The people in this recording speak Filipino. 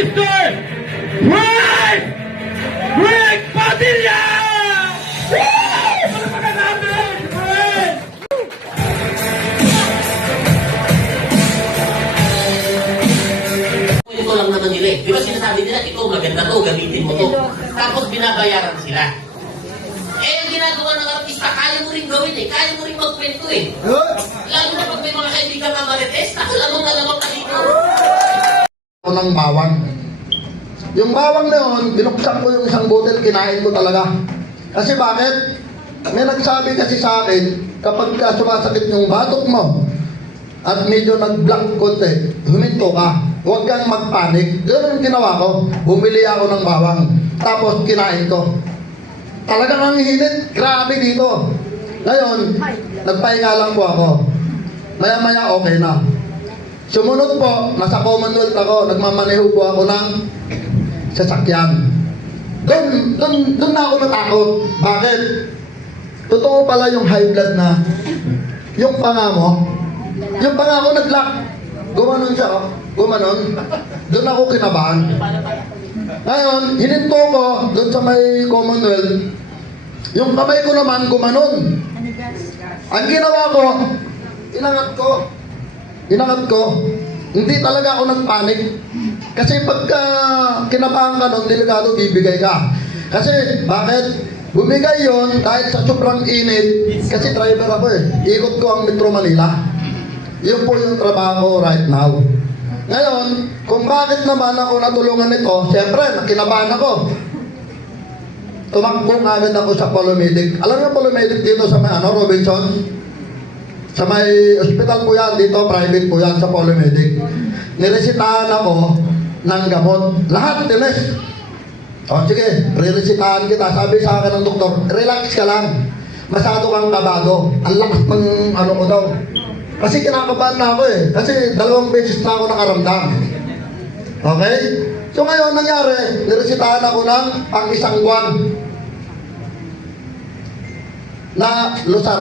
Mr. Frank Frank Padilla! Palakpakan natin, Frank! Ito lang naman nila eh. Di ba sinasabi nila, ito maganda to, gamitin mo to. Tapos binabayaran sila. Eh, ang ginagawa ng artista, kaya mo rin gawin eh. Kaya mo rin magkwento eh. Lalo na pag may mga kaibigan na marites, ako lamang na lamang ka dito. Ako ng bawang. Yung bawang na yun, binuksan ko yung isang botel, kinain ko talaga. Kasi bakit? May nagsabi kasi sa akin, kapag sumasakit yung batok mo, at medyo nag-blank konti, huminto ka. Huwag kang magpanik. Ganun yung ginawa ko. Bumili ako ng bawang. Tapos kinain ko. Talagang ang hinit. Grabe dito. Ngayon, nagpahinga lang po ako. Maya-maya okay na. Sumunod po, nasa Commonwealth ako. Nagmamaneho po ako ng sasakyan. Doon na ako natakot. Bakit? Totoo pala yung high blood na yung panga mo. Yung panga ko nag-lock. Gumanon siya, oh. Gumanon. Doon ako kinabahan. Ngayon, hininto ko doon sa may Commonwealth. Yung kamay ko naman gumanon. Ang ginawa ko, inangat ko. Hindi talaga ako nagpanik. Kasi pagka kinabahan ka nun, delikado bibigay ka. Kasi, bakit? Bumigay yon dahil sa sobrang init. Kasi driver ako eh. Ikot ko ang Metro Manila. Yun po yung trabaho ko right now. Ngayon, kung bakit naman ako natulungan nito, siyempre, nakinabahan ako. Tumakbo agad ako sa Polomedic. Alam niyo Polomedic dito sa may Robinson? Sa may hospital po yan, dito private po yan sa Polomedic. Niresitahan ako ng gamot. Lahat, tinis. O sige, re-resitahan kita. Sabi sa akin ng doktor, relax ka lang. Masyado kang kabado. Ang lakas ng ano ko daw. Kasi kinakabahan na ako eh. Kasi 2 beses na ako nakaramdam. Okay? So ngayon nangyari, niresitahan ako ng pang 1 buwan na Losar.